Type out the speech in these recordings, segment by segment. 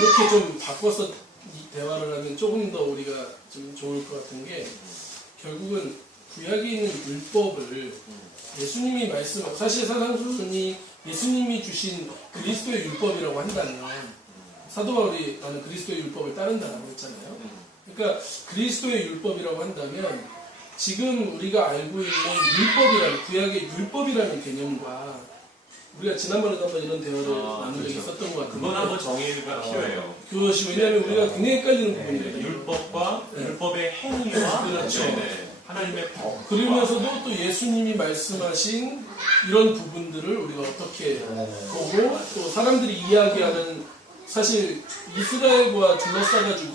이렇게 좀 바꿔서 이 대화를 하면 조금 더 우리가 좀 좋을 것 같은 게 결국은 구약에 있는 율법을 예수님이 사실 사상수훈이 예수님이 주신 그리스도의 율법이라고 한다면 사도 바울이 나는 그리스도의 율법을 따른다라고 했잖아요. 그러니까 그리스도의 율법이라고 한다면 지금 우리가 알고 있는 율법이라는 구약의 율법이라는 개념과 우리가 지난번에도 한번 이런 대화를 나눈 적이 있었던 것 같은데 그건 한번 정의가 필요해요. 그것이 왜냐하면 우리가 굉장히 헷갈리는 부분이거든요. 율법과 율법의 행위와 그렇죠. 하나님의 법. 그러면서도 또 예수님이 말씀하신 이런 부분들을 우리가 어떻게 보고 또 사람들이 이야기하는 사실 이스라엘과 둘러싸가지고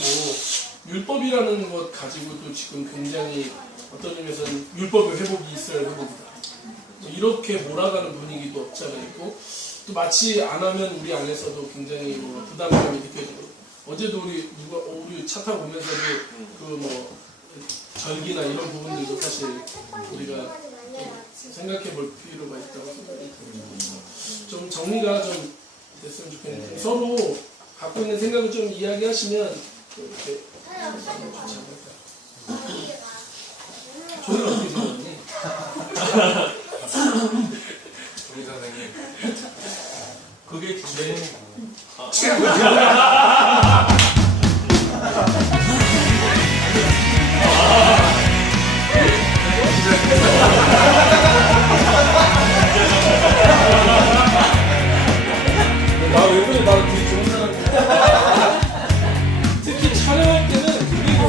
율법이라는 것 가지고도 지금 굉장히 어떤 의미에서는 율법의 회복이 이스라엘 회복이다. 이렇게 몰아가는 분위기도 없지 않아 있고 또 마치 안 하면 우리 안에서도 굉장히 부담감이 느껴지고 어제도 우리 차 타고 오면서도 그 절기나 이런 부분들도 사실 우리가 생각해 볼 필요가 있다고 생각이 듭니다. 좀 정리가 좀 됐으면 좋겠는데 서로 갖고 있는 생각을 좀 이야기하시면 이렇게 좋지 않을까. 저는 어떻게 생각하니? 우리 선생님 그게 주된 왜 그래? 나 되게 좋은 사람이야. 특히 촬영할 때는 그리고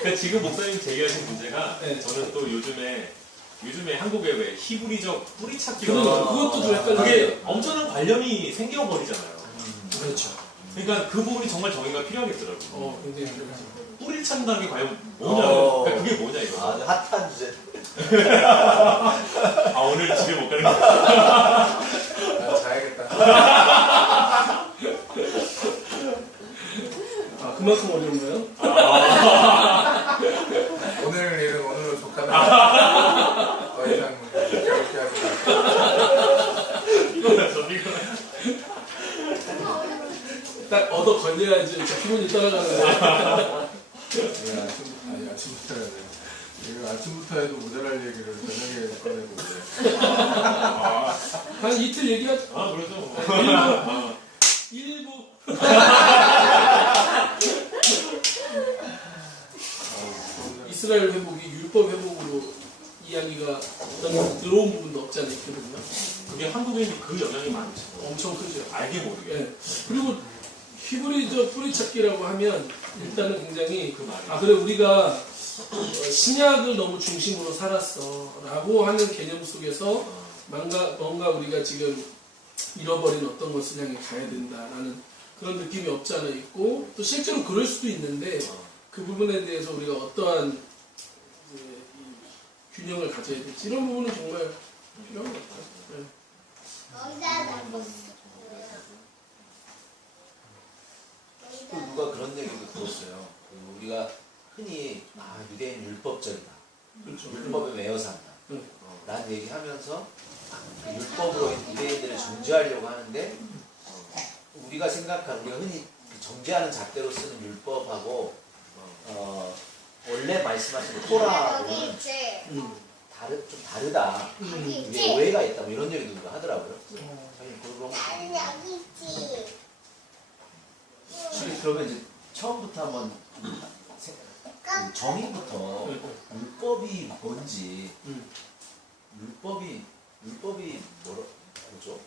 그러니까 지금 목사님 제기하신 문제가 네. 저는 또 요즘에 한국에 왜 히브리적 뿌리 찾기가 그것도 좀 헷갈려요. 그게 엄청난 관념이 생겨버리잖아요. 그렇죠. 그러니까 그 부분이 정말 정의가 필요하겠더라고요. 굉장히 그렇죠. 뿌리를 찾는다는 게 과연 뭐냐? 그러니까 그게 뭐냐 이거. 아주 핫한 주제. 오늘 집에 못 가는 거. 자야겠다. 그만큼 어려운 거예요? 오늘 일은 오늘로 족하다. 더 이상 그렇게 하지 마. 딱 얻어 걸려야지 저 기분이 따라가는데. 아침부터 해야 돼. 이거 아침부터 해도 모자랄 얘기를 저녁에 꺼내고 그래. 한 이틀 얘기하죠. 그래서 일부. 이스라엘 회복이 율법 회복으로 이야기가 어떤 들어온 부분도 없지 않아 있거든요. 그게 한국인이 그 영향이 많죠. 엄청 크죠. 알게 모르게. 예. 그리고 히브리적 뿌리찾기라고 하면 일단은 굉장히 그 말이. 그래 우리가 신약을 너무 중심으로 살았어 라고 하는 개념 속에서 뭔가 우리가 지금 잃어버린 어떤 것을 향해 가야 된다라는 그런 느낌이 없지 않아 있고 또 실제로 그럴 수도 있는데 그 부분에 대해서 우리가 어떠한 이제 이 균형을 가져야 될지 이런 부분은 정말 필요한 것 같아요. 네. 또 누가 그런 얘기도 들었어요. 우리가 흔히 유대인 율법적이다. 그렇죠. 율법에 매여 산다. 응. 라는 얘기하면서 그 율법으로 유대인들을 정죄하려고 하는데 우리가 흔히 그 정죄하는 잣대로 쓰는 율법하고 원래 말씀하신 토라하고는 좀 다르다. 이게 오해가 있다. 뭐 이런 얘기도 누가 하더라고요. 그러면 이제 처음부터 한번 정의부터 율법이 뭔지 율법이 뭐죠?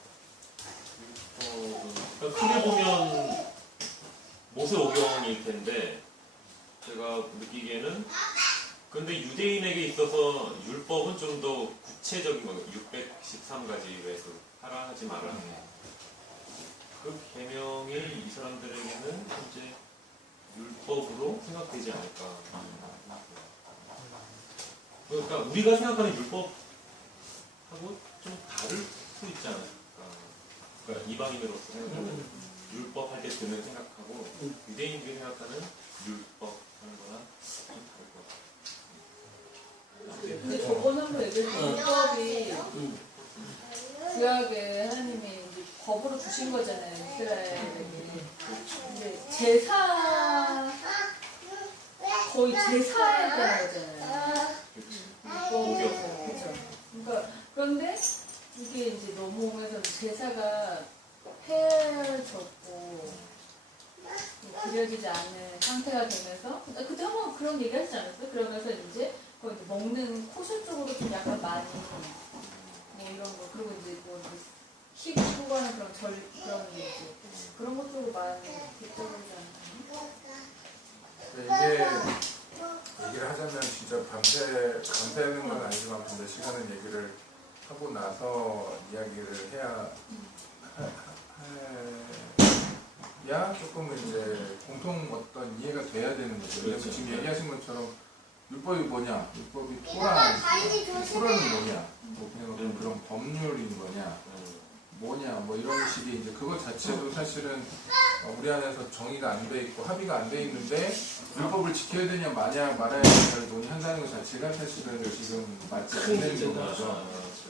크게 보면 모세오경일 텐데 제가 느끼기에는 근데 유대인에게 있어서 율법은 좀 더 구체적인 거예요. 613가지 외에서 하라 하지 마라. 그 계명이 이 사람들에게는 이제 율법으로 생각되지 않을까. 그러니까 우리가 생각하는 율법하고 좀 다를 수 있지 않을까. 그러니까 이방인으로서 생각하는 율법 할 때 드는 생각하고 유대인들이 생각하는 율법 하는 거랑 좀 다를 것 같아요. 율법이 구약에 하나님이 이제 법으로 주신 거잖아요, 이스라엘에게. 근데 제사 거의 제사에 대한 거잖아요. 그렇죠. 그러니까 그런데 이게 이제 넘어오면서 제사가 폐해졌고 드려지지 않는 상태가 되면서 그때 한번 그런 얘기 하시지 않았어요? 그러면서 이제 거의 먹는 코스 쪽으로 좀 약간 많이 뭐 이런 거 그리고 이제 뭐 희귀고 하는 그런 그런 게 이제 그런 것 쪽으로 많이 뒤떨어지지 않나요? 이게 얘기를 하자면 진짜 밤새는 건 아니지만 근데 시간은 얘기를 하고 나서 이야기를 해야 조금 이제 공통 어떤 이해가 돼야 되는 거죠. 그래서 지금 얘기하신 것처럼 율법이 뭐냐? 율법이 토라는 뭐냐? 뭐 그냥 어떤 그런 법률인 거냐? 뭐냐? 뭐 이런 식의 이제 그것 자체도 사실은 우리 안에서 정의가 안 돼 있고 합의가 안 돼 있는데 율법을 지켜야 되냐 말아야 되냐를 논의한다는 것 자체가 사실은 지금 맞지 않는 거죠.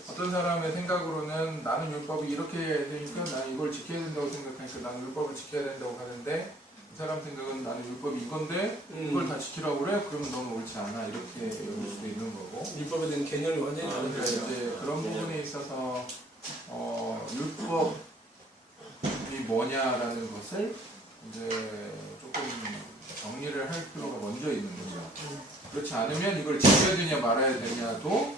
어떤 사람의 생각으로는 나는 율법이 이렇게 해야 되니까 나는 이걸 지켜야 된다고 생각하니까 나는 율법을 지켜야 된다고 하는데 이 사람 생각은 나는 율법이 이건데 이걸 다 지키라고 그래? 그러면 너는 옳지 않아 이렇게 여길 수도 있는 거고 율법에 대한 개념이 완전히 다른 그러니까 거죠. 이제 그런 부분에 있어서 율법이 뭐냐라는 것을 이제 조금 정리를 할 필요가 먼저 있는 거죠. 그렇지 않으면 이걸 지켜야 되냐 말아야 되냐도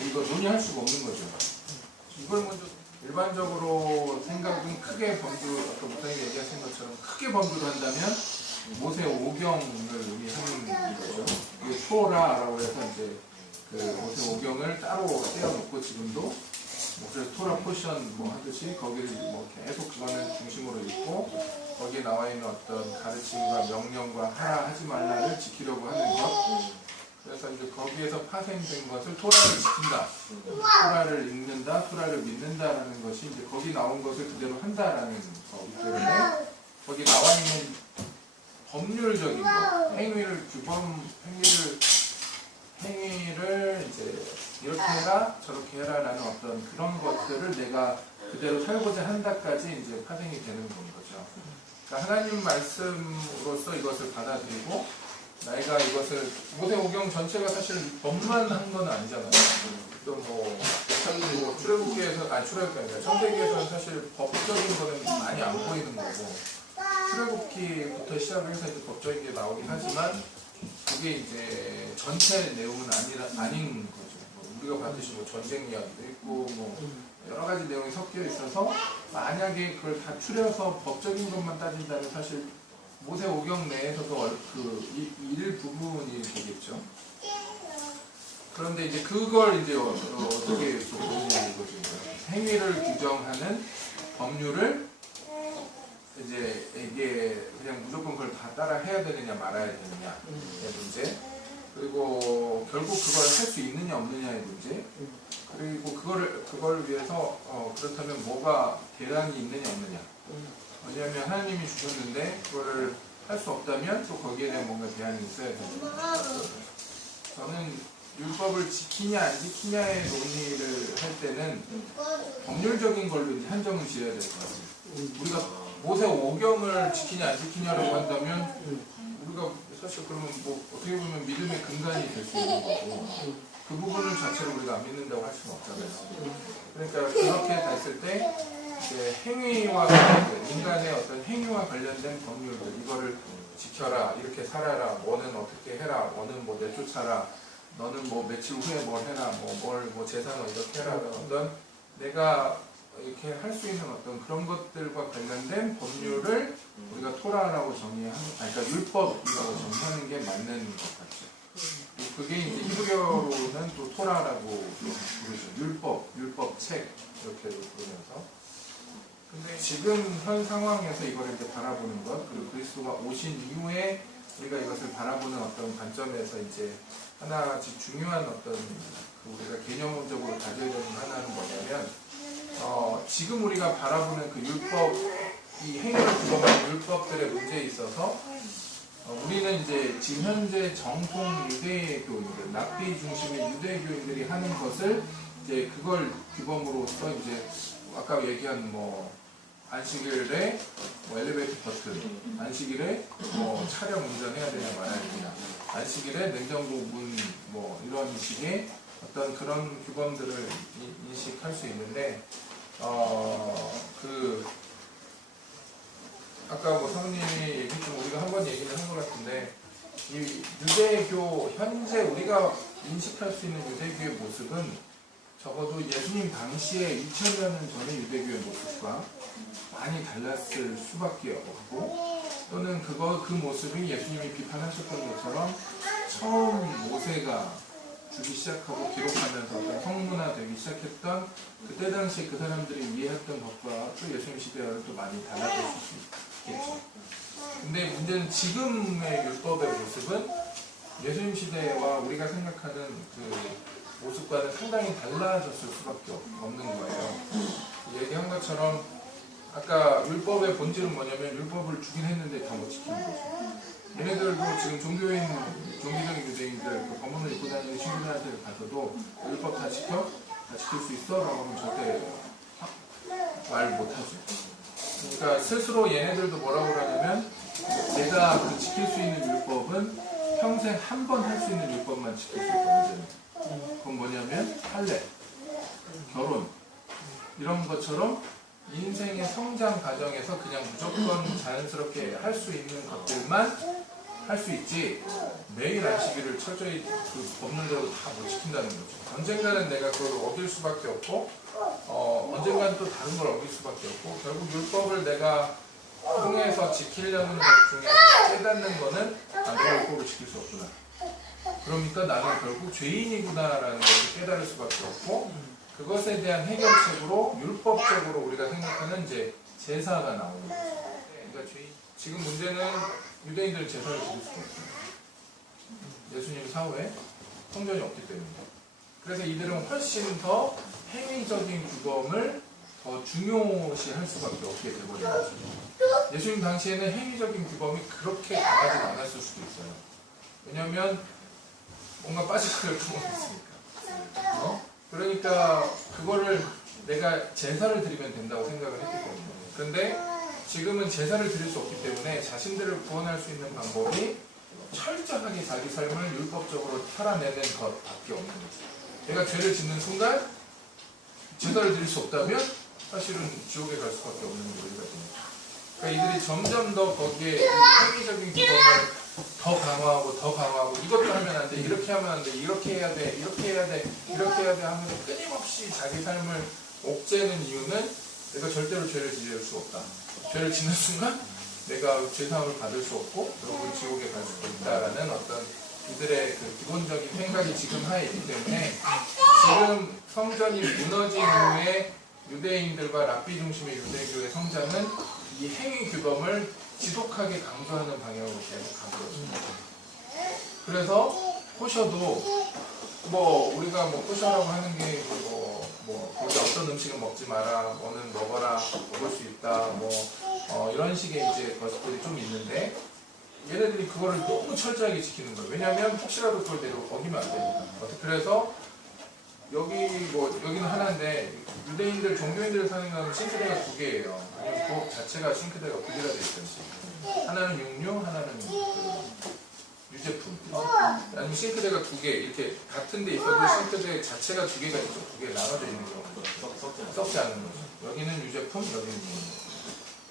우리가 논의할 수가 없는 거죠. 이걸 먼저 일반적으로 생각은 크게 아까 목사님이 얘기하신 것처럼 크게 범주를 한다면 모세 오경을 의미하는 거죠. 이게 토라라고 해서 이제 그 모세 오경을 따로 떼어놓고 지금도 그래서 토라 포션 뭐 하듯이 거기를 뭐 계속 그거는 중심으로 있고 거기에 나와 있는 어떤 가르침과 명령과 하라 하지 말라를 지키려고 하는 것. 그래서 이제 거기에서 파생된 것을 토라를 지킨다, 토라를 읽는다, 토라를 믿는다라는 것이 이제 거기 나온 것을 그대로 한다라는 거기 때문에 거기 나와 있는 법률적인 것, 행위를 이제 이렇게 해라, 저렇게 해라라는 어떤 그런 것들을 내가 그대로 살고자 한다까지 이제 파생이 되는 거죠. 그러니까 하나님 말씀으로서 이것을 받아들이고 내가 이것을 모세 오경 전체가 사실 법만 한 건 아니잖아요. 또 뭐 출애굽기에서 출애굽기 아니라 창세기에서는 사실 법적인 거는 많이 안 보이는 거고 출애굽기부터 시작해서 이제 법적인 게 나오긴 하지만 그게 이제 전체 내용은 아닌 거죠. 우리가 봤듯이 뭐 전쟁 이야기도 있고 뭐 여러 가지 내용이 섞여 있어서 만약에 그걸 다 추려서 법적인 것만 따진다면 사실 모세 오경 내에서도 그 일부분이 되겠죠. 그런데 이제 그걸 이제 어떻게 보느냐 이거죠. 행위를 규정하는 법률을 이제 이게 그냥 무조건 그걸 다 따라 해야 되느냐 말아야 되느냐의 문제. 그리고 결국 그걸 할 수 있느냐 없느냐의 문제. 그리고 그걸 위해서 그렇다면 뭐가 대안이 있느냐 없느냐. 왜냐하면 하나님이 주셨는데 그거를 할 수 없다면 또 거기에 대한 뭔가 대안이 있어야 됩니다. 저는 율법을 지키냐 안 지키냐의 논의를 할 때는 법률적인 걸로 이제 한정을 지어야 될 것 같아요. 우리가 모세 오경을 지키냐 안 지키냐라고 한다면 우리가 사실 그러면 뭐 어떻게 보면 믿음의 근간이 될 수 있는 거고 그 부분을 자체로 우리가 안 믿는다고 할 수는 없잖아요. 그러니까 그렇게 됐을 때 이제 행위와 관련된 인간의 어떤 행위와 관련된 법률들 이거를 지켜라 이렇게 살아라 너는 어떻게 해라 너는 뭐 내쫓아라 너는 뭐 며칠 후에 뭘 해라 뭐 재산을 이렇게 해라 어떤 내가 이렇게 할 수 있는 어떤 그런 것들과 관련된 법률을 우리가 토라라고 그러니까 율법이라고 정의하는 게 맞는 것 같죠. 그게 이제 히브리어로는 또 토라라고 부르죠. 율법책 이렇게 부르면서. 근데 지금 현 상황에서 이걸 이제 바라보는 것, 그리고 그리스도가 오신 이후에 우리가 이것을 바라보는 어떤 관점에서 이제 하나씩 중요한 어떤 우리가 개념적으로 가져야 되는 하나는 뭐냐면, 지금 우리가 바라보는 그 율법, 이 행위를 규정하는 율법들의 문제에 있어서 우리는 이제 지금 현재 정통 유대교인들, 랍비 중심의 유대교인들이 하는 것을 이제 그걸 규범으로써 이제 아까 얘기한 뭐 안식일에 뭐 엘리베이터 버튼, 안식일에 뭐 차량 운전해야 되냐 말아야 되냐, 안식일에 냉장고 문 뭐 이런 식의 어떤 그런 규범들을 인식할 수 있는데 그 아까 뭐 사모님이 얘기했지만 우리가 한번 얘기를 한 것 같은데 이 유대교 현재 우리가 인식할 수 있는 유대교의 모습은 적어도 예수님 당시에 2000년 전의 유대교의 모습과 많이 달랐을 수밖에 없고 또는 그 모습이 예수님이 비판하셨던 것처럼 처음 모세가 주기 시작하고 기록하면서 어떤 성문화되기 시작했던 그때 당시에 그 사람들이 이해했던 것과 또 예수님 시대와는 또 많이 달라졌을 수 있겠죠. 근데 문제는 지금의 율법의 모습은 예수님 시대와 우리가 생각하는 그 모습과는 상당히 달라졌을 수밖에 없는 거예요. 얘기한 것처럼 아까 율법의 본질은 뭐냐면 율법을 주긴 했는데 다 못 지키는 거죠. 얘네들도 지금 종교적인 유대인들 그 법문을 입고 다니는 신부들한테 가서도 율법 다 지켜? 다 지킬 수 있어? 라고 하면 절대 말 못하죠. 그러니까 스스로 얘네들도 뭐라고 그러냐면 내가 그 지킬 수 있는 율법은 평생 한 번 할 수 있는 율법만 지킬 수 있거든요. 그건 뭐냐면 할례, 결혼 이런 것처럼 인생의 성장 과정에서 그냥 무조건 자연스럽게 할 수 있는 것들만 할 수 있지 매일 안식일을 철저히 그 법률대로 다 못 지킨다는 거죠. 언젠가는 내가 그걸 어길 수밖에 없고 언젠가는 또 다른 걸 어길 수밖에 없고 결국 율법을 내가 통해서 지키려는 것 중에서 깨닫는 거는 내가 율법을 지킬 수 없구나. 그러니까 나는 결국 죄인이구나라는 것을 깨달을 수밖에 없고 그것에 대한 해결책으로 율법적으로 우리가 생각하는 이제 제사가 나오는 거죠. 그러니까 지금 문제는 유대인들은 제사를 드릴 수가 없어요. 예수님 사후에 성전이 없기 때문에. 그래서 이들은 훨씬 더 행위적인 규범을 더 중요시 할 수밖에 없게 되버린 거죠. 예수님 당시에는 행위적인 규범이 그렇게 강하지 않았을 수도 있어요. 왜냐하면 뭔가 빠져나갈 구멍이 있으니까. 그러니까 그거를 내가 제사를 드리면 된다고 생각을 했기 때문에. 그런데 지금은 제사를 드릴 수 없기 때문에 자신들을 구원할 수 있는 방법이 철저하게 자기 삶을 율법적으로 살아내는 것밖에 없는 거죠. 내가 죄를 짓는 순간 제사를 드릴 수 없다면 사실은 지옥에 갈 수밖에 없는 논리가 됩니다. 그러니까 이들이 점점 더 거기에 행위적인 규범을 더 강화하고 이것도 하면 안 돼, 이렇게 하면 안 돼, 이렇게 해야 돼, 이렇게 해야 돼, 이렇게 해야 돼 하면서 끊임없이 자기 삶을 옥죄는 이유는 내가 절대로 죄를 지을 수 없다. 죄를 짓는 순간 내가 죄사함을 받을 수 없고 결국은 지옥에 갈 수 있다라는 어떤 이들의 그 기본적인 생각이 지금 하에 있기 때문에 지금 성전이 무너진 후에 유대인들과 랍비 중심의 유대교의 성장은 이 행위 규범을 지독하게 강조하는 방향으로 계속 가고 있습니다. 그래서 코셔도 뭐 우리가 뭐 코셔라고 하는 게 거기 어떤 음식은 먹지 마라, 뭐는 먹어라, 먹을 수 있다, 이런 식의 이제 것들이 좀 있는데 얘네들이 그거를 너무 철저하게 지키는 거예요. 왜냐하면 혹시라도 그걸 내가 어기면 안 되니까. 그래서 여기는 하나인데 유대인들, 종교인들 사는 건 싱크대가 두 개예요. 아니면 부엌 자체가 싱크대가 분리가 돼 있든지. 하나는 육류, 하나는 유제품. 아니면 싱크대가 두 개, 이렇게 같은 데 있어도 싱크대 자체가 두 개가 있죠. 두 개 나눠져 있는 경우가 썩지 않는 거죠. 여기는 유제품, 여기는 육류.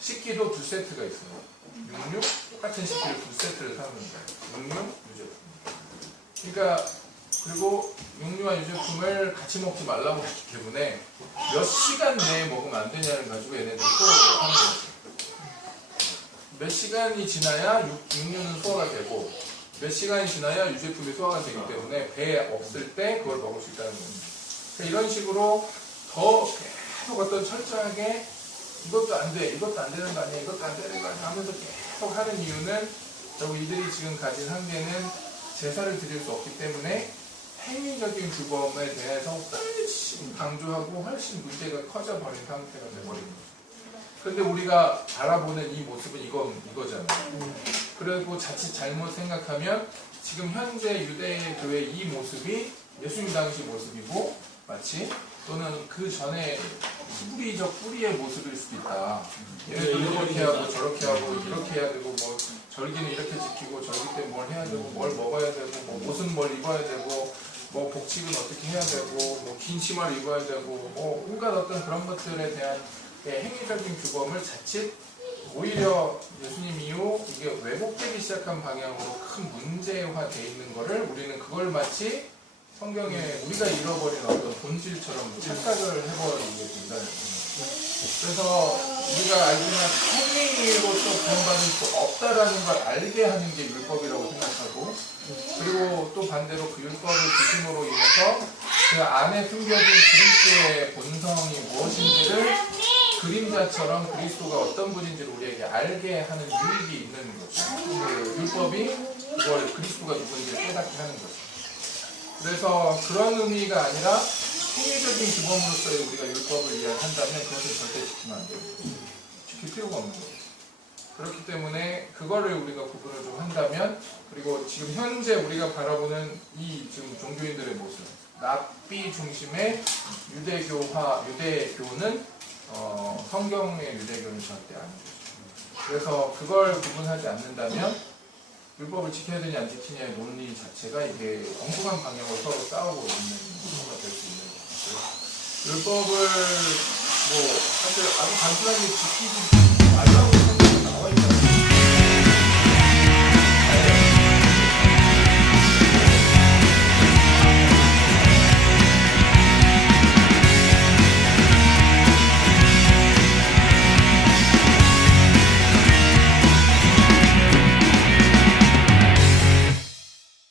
식기도 두 세트가 있어요. 육류, 똑같은 식기를 두 세트를 사면 돼요. 육류, 유제품. 그러니까 그리고 육류와 유제품을 같이 먹지 말라고 했기 때문에 몇 시간 내에 먹으면 안 되냐를 가지고 얘네들이 또 하는 거죠. 몇 시간이 지나야 육류는 소화가 되고 몇 시간이 지나야 유제품이 소화가 되기 때문에 배에 없을 때 그걸 먹을 수 있다는 거죠. 그러니까 이런 식으로 더 계속 어떤 철저하게 이것도 안 돼, 이것도 안 되는 거 아니야, 이것도 안 되는 거 아니야 하면서 계속 하는 이유는 결국 이들이 지금 가진 한계는 제사를 드릴 수 없기 때문에 행위적인 규범에 대해서 훨씬 강조하고 훨씬 문제가 커져버린 상태가 되어버린 거죠. 그런데 우리가 바라보는 이 모습은 이거잖아요. 그리고 자칫 잘못 생각하면 지금 현재 유대교회 이 모습이 예수님 당시 모습이고 마치 또는 그 전에 뿌리적 뿌리의 모습일 수도 있다. 얘네들 이렇게 하고 저렇게 하고 이렇게 해야 되고 뭐 절기는 이렇게 지키고 절기 때 뭘 해야 되고 뭘 먹어야 되고 뭐 옷은 뭘 입어야 되고 뭐 복직은 어떻게 해야 되고 뭐 긴 치마를 입어야 되고 뭐 온갖 어떤 그런 것들에 대한 행위적인 규범을 자칫 오히려 예수님 이후 이게 왜곡되기 시작한 방향으로 큰 문제화되어 있는 거를 우리는 그걸 마치 성경에 우리가 잃어버린 어떤 본질처럼 착각을 해버리게 된다. 그래서 우리가 알지만 성령으로서 구원받을 수 없다라는 걸 알게 하는 게 율법이라고 생각하고 그리고 또 반대로 그 율법을 지킴으로 인해서 그 안에 숨겨진 그리스도의 본성이 무엇인지를 그림자처럼 그리스도가 어떤 분인지를 우리에게 알게 하는 유익이 있는 거죠. 그 율법이 그걸 그리스도가 누구인지를 깨닫게 하는 거죠. 그래서 그런 의미가 아니라 행위적인 규범으로서의 우리가 율법을 이해한다면 그것을 절대 지키면 안 돼요. 지킬 필요가 없는 거예요. 그렇기 때문에 그거를 우리가 구분을 좀 한다면 그리고 지금 현재 우리가 바라보는 이 지금 종교인들의 모습 랍비 중심의 유대교는 성경의 유대교는 절대 아니죠. 그래서 그걸 구분하지 않는다면 율법을 지켜야 되냐 안 지키냐의 논리 자체가 이게 엉뚱한 방향으로 서로 싸우고 있는 구조가 될 수 있는 거죠. 율법을 뭐 사실 아주 단순하게 지키지 말라고